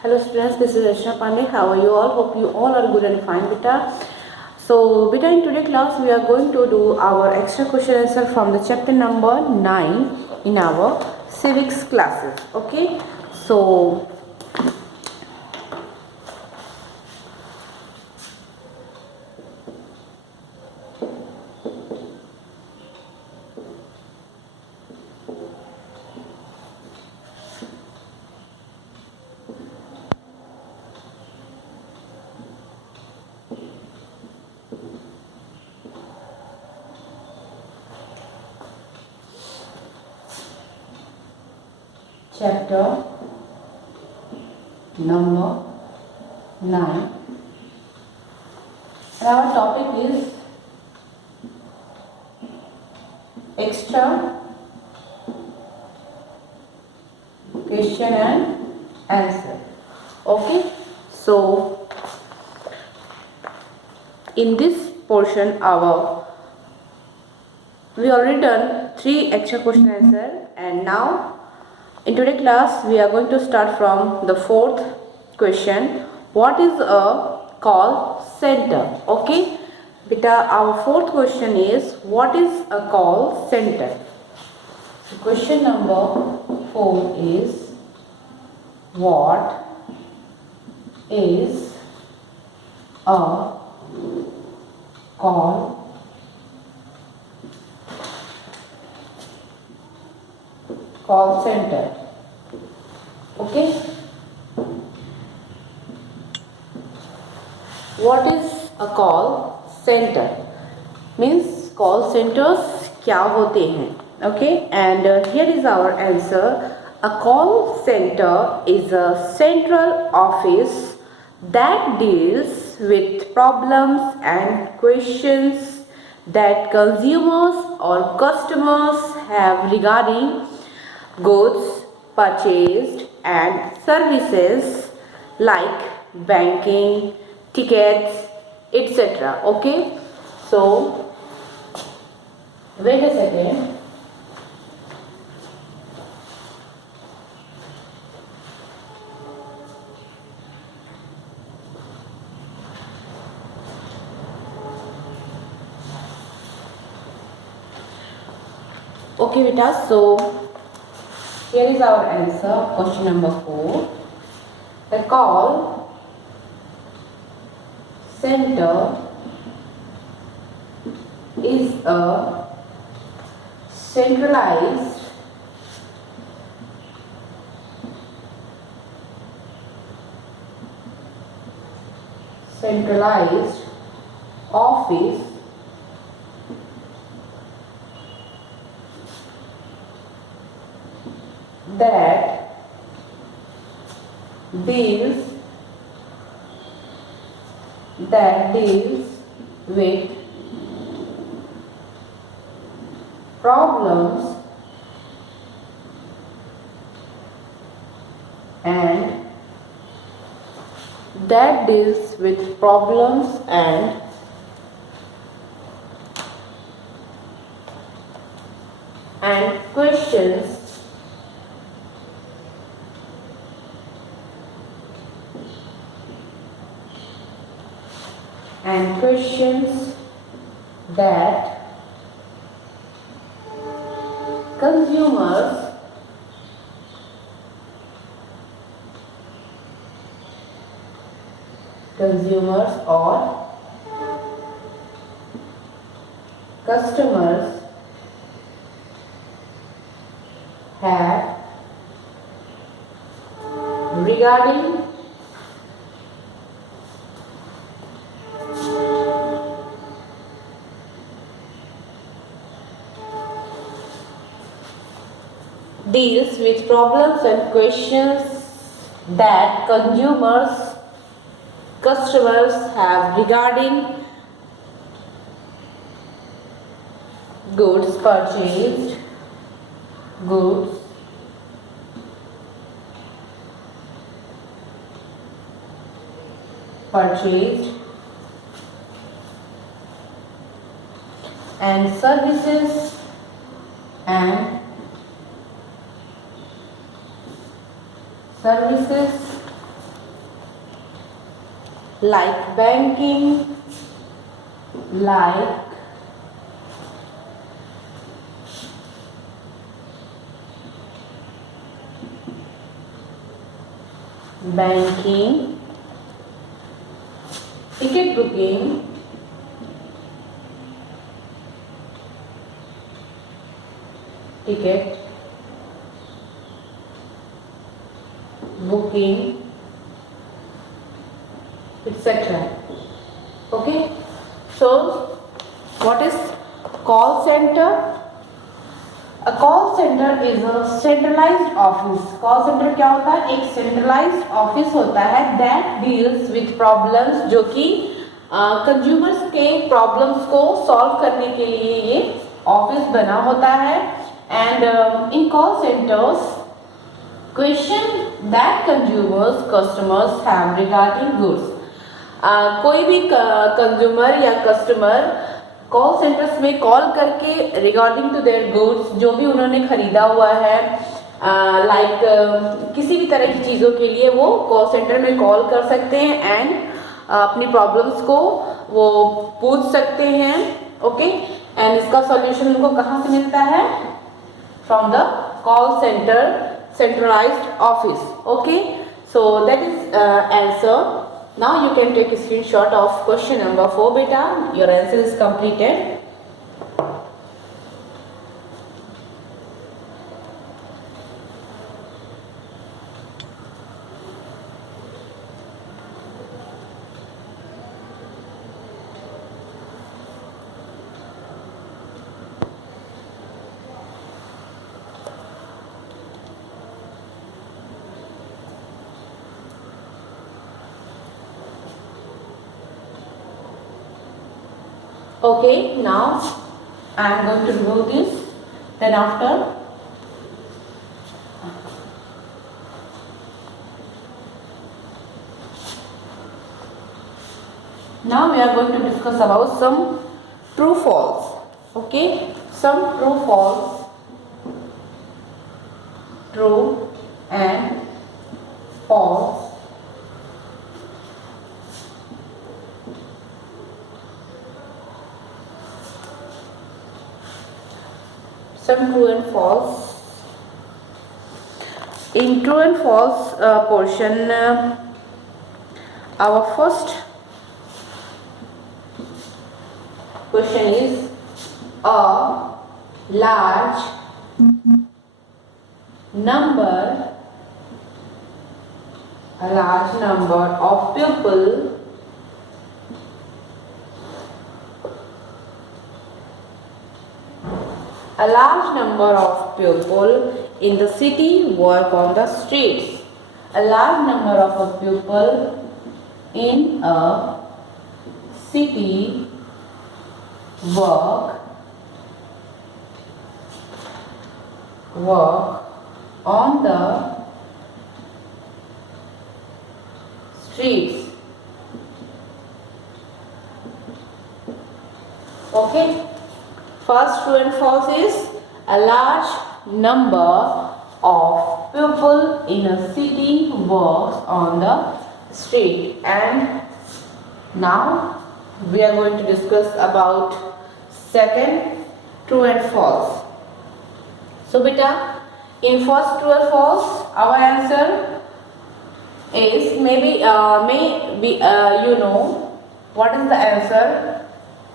Hello students, this is Rachna Pandey. How are you all? Hope you all are good and fine, beta. So, beta, in today's class we are going to do our extra question answer from the chapter number 9 in our civics classes. Okay. So, chapter number 9 and our topic is extra question and answer. Okay. So, in this portion we already done 3 extra question answer, and now in today's class we are going to start from the 4th question. What is a call center? Okay, beta, our 4th question is what is a call center? So question number 4 is what is a call center? Okay, what is a call center? Means call centers क्या होते हैं? Okay, and here is our answer. A call center is a central office that deals with problems and questions that consumers or customers have regarding goods purchased and services like banking, tickets, etc. Okay, so wait a second. Okay, beta, so here is our answer, question number 4. The call center is a centralized office that deals with problems and questions that consumers or customers have regarding deals with problems and questions that customers have regarding goods purchased and services like banking, like banking, ticket booking, ticket booking, etc. Okay, so what is call center? A call center is a centralized office. Call center क्या होता है? एक centralized office होता है that deals with problems, जो कि consumers के problems को solve करने के लिए ये office बना होता है. And in call centers, question that consumers, customers have regarding goods. कोई भी कंज्यूमर या कस्टमर कॉल सेंटर्स में कॉल करके रिगार्डिंग टू देयर गुड्स, जो भी उन्होंने खरीदा हुआ है, लाइक किसी भी तरह की चीज़ों के लिए वो कॉल सेंटर में कॉल कर सकते हैं एंड अपनी प्रॉब्लम्स को वो पूछ सकते हैं. ओके, एंड इसका सॉल्यूशन उनको कहाँ से मिलता है? From the call centre centralized office. Okay, so that is answer. Now you can take a screenshot of question number 4 beta. Your answer is completed. Okay, now I am going to remove this. Then after now we are going to discuss about some true false. Okay, some true false, true and false. Some true and false. In true and false portion, our first question is a large number of people in the city work on the streets. A large number of people in a city work on the streets. Okay, first true and false is a large number of people in a city works on the street. And now we are going to discuss about second true and false. So beta, in first true or false, our answer is maybe you know what is the answer.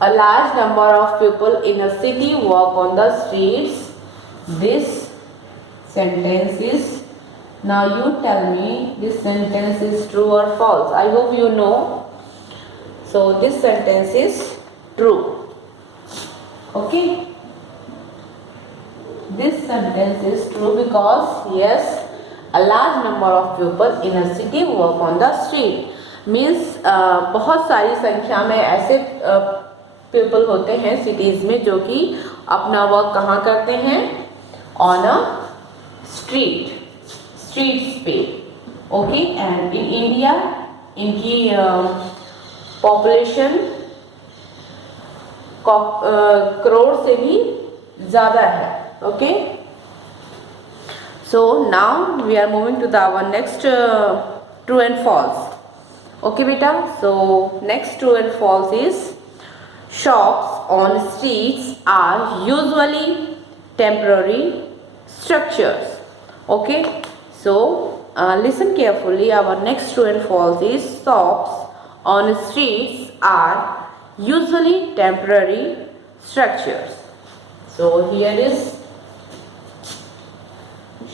A large number of people in a city walk on the streets. This sentence is, now you tell me this sentence is true or false. I hope you know. So this sentence is true. Okay, this sentence is true because yes, a large number of people in a city work on the street. Means बहुत सारी संख्या में ऐसे people होते हैं cities में जो कि अपना वर्क कहाँ करते हैं? ऑन अ स्ट्रीट्स पे. ओके, एंड इन इंडिया इनकी पॉपुलेशन करोड़ से भी ज़्यादा है. Okay, so now we are moving to the our next true and false. Okay beta, so next true and false is shops on streets are usually temporary structures. Okay, so listen carefully. Our next true and false is shops on streets are usually temporary structures. So here is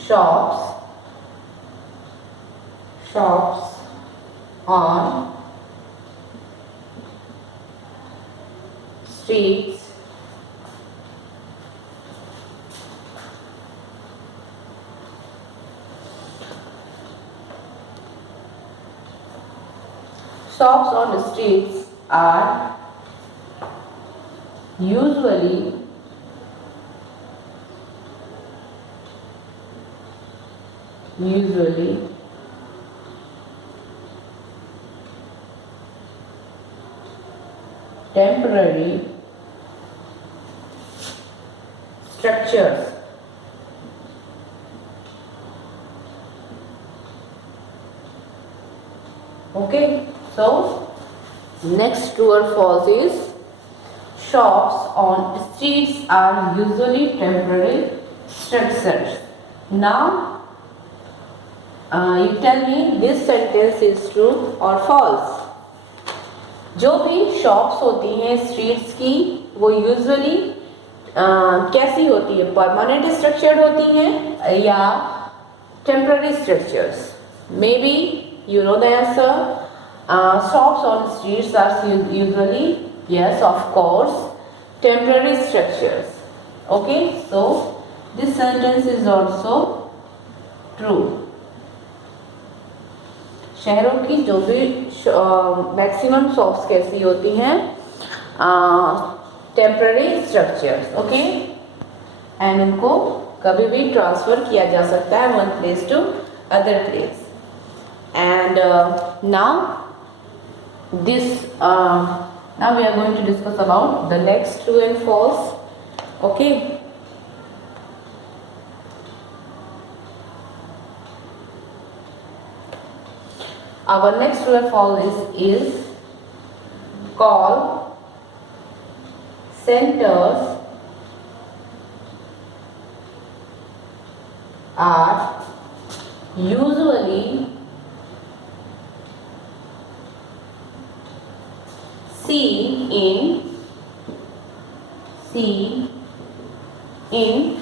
shops on streets shops on the streets are usually temporary structures. Okay, so next true or false is shops on streets are usually temporary structures. Now you tell me this sentence is true or false. जो भी shops होती हैं streets की वो usually कैसी होती है, permanent structured होती हैं या temporary structures? May be you know the answer. Shops on streets are usually, yes, of course, temporary structures. Okay, so this sentence is also true. शहरों की जो भी मैक्सिमम शॉप्स कैसी होती हैं, टेम्पररी स्ट्रक्चर्स. ओके, एंड इनको कभी भी ट्रांसफ़र किया जा सकता है one place to other place. And now we are going to discuss about the next true and false. Okay, our next true and false is call centers are usually seen in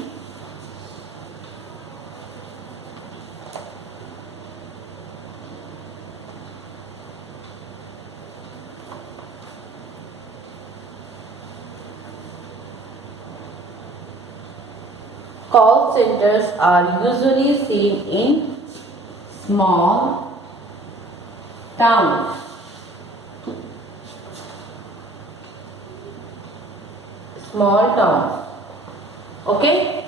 call centers are usually seen in small towns. Okay,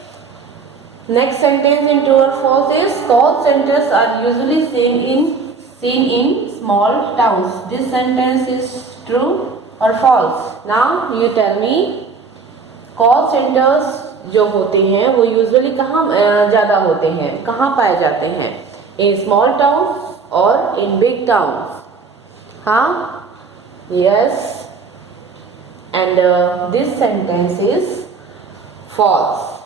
next sentence in true or false is call centers are usually seen in small towns. This sentence is true or false? Now you tell me, call centers जो होते हैं वो usually कहाँ ज़्यादा होते हैं, कहाँ पाए जाते हैं? इन स्मॉल टाउन्स और इन बिग टाउन्स? हाँ, yes. And this sentence is false.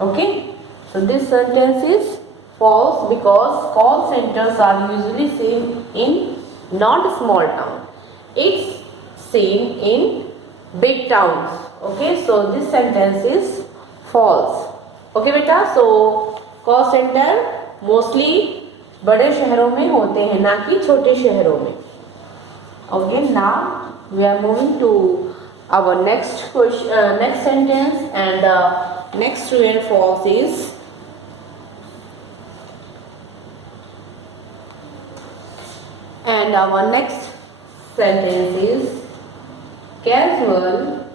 Okay, so this sentence is false because call centers are usually seen in not small town, it's seen in big towns. Okay, so this sentence is false. Okay beta, so call center mostly बड़े शहरों में होते हैं, ना कि छोटे शहरों में. Okay, now we are moving to our next question, next sentence, and next true and false is and our next sentence is casual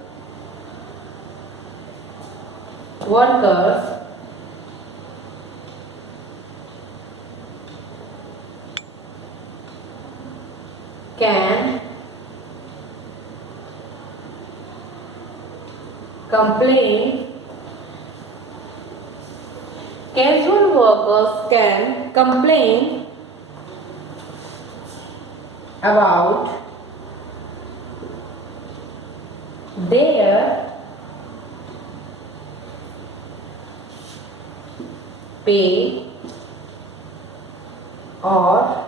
workers can complain casual workers can complain about their pay or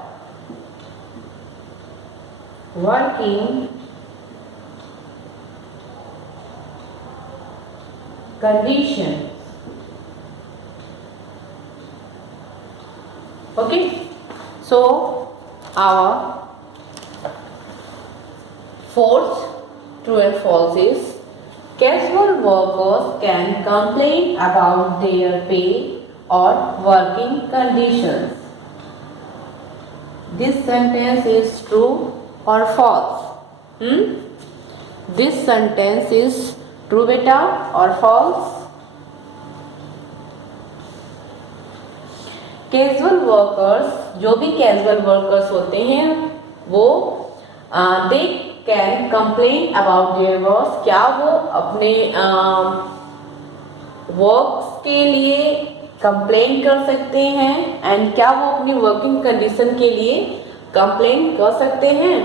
working conditions. Okay, so our fourth true and false is casual workers can complain about their pay or working conditions. This sentence is true or false? This sentence is true beta or false? Casual workers, जो भी casual workers होते हैं वो they can complain about their work, क्या वो अपने works के लिए कंप्लेन कर सकते हैं एंड क्या वो अपनी वर्किंग कंडीशन के लिए कंप्लेन कर सकते हैं?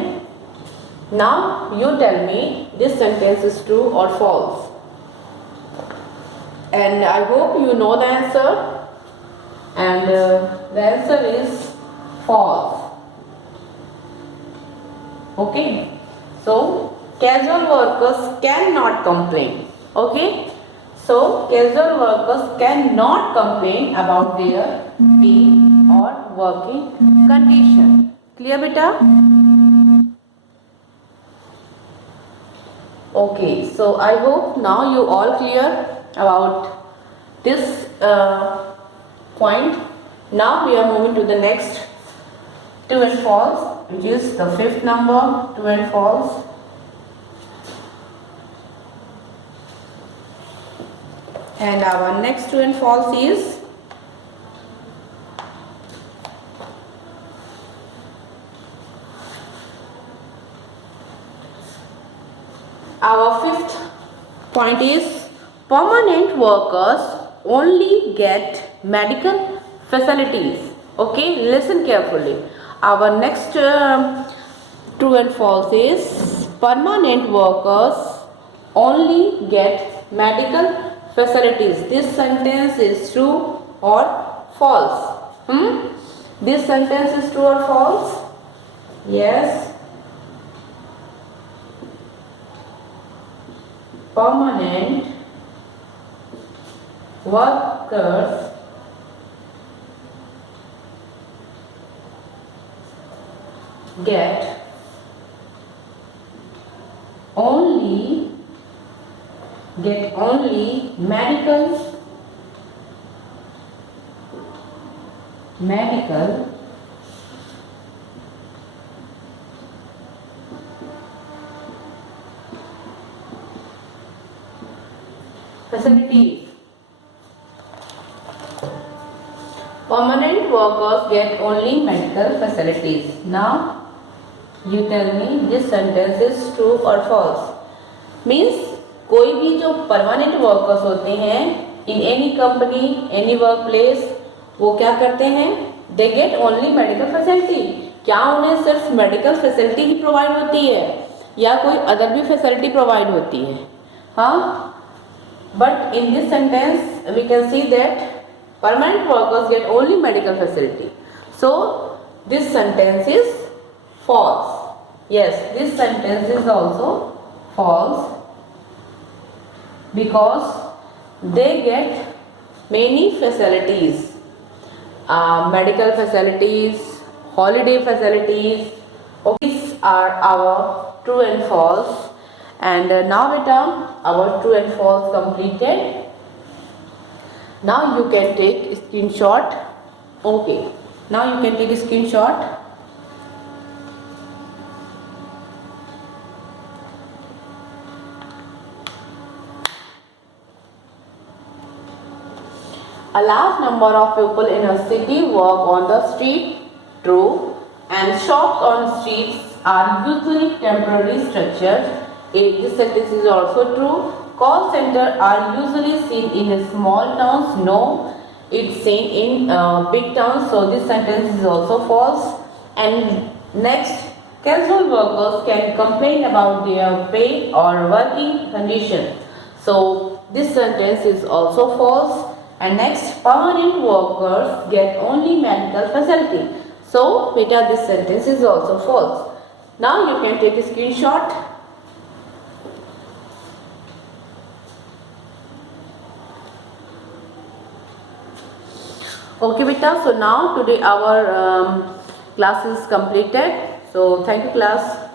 Now you tell me this sentence is true और false and I hope you know the answer. And the answer is false. Okay, so casual workers cannot complain. Okay, so casual workers cannot complain about their pay or working condition. Clear beta? Okay, so I hope now you all clear about this point. Now we are moving to the next true and false, which is the fifth number, true and false. And our next true and false is our fifth point is permanent workers only get medical facilities. Okay, listen carefully. Our next true and false is permanent workers only get medical facilities. This sentence is true or false? This sentence is true or false? Yes. Permanent workers get only medical facilities. Permanent workers get only medical facilities. Now you tell me this sentence is true or false? Means कोई भी जो permanent workers होते हैं in any company any work place, वो क्या करते हैं? They get only medical facility. क्या उन्हें सिर्फ मेडिकल फैसिलिटी ही प्रोवाइड होती है या कोई अदर भी फैसिलिटी प्रोवाइड होती है? हाँ, but in this sentence we can see that permanent workers get only medical facility. So this sentence is false. Yes, this sentence is also false because they get many facilities, medical facilities, holiday facilities. Okay, these are our true and false. And now beta, our true and false completed. Now you can take a screenshot. Okay, now you can take a screenshot. A large number of people in a city work on the street. True. And shops on streets are usually temporary structures. This sentence is also true. Call centers are usually seen in small towns. No. it's seen in big terms, so this sentence is also false. And next, casual workers can complain about their pay or working condition. So this sentence is also false. And next, permanent workers get only medical facility. So beta, this sentence is also false. Now you can take a screenshot. Okay beta, so now today our class is completed. So thank you class.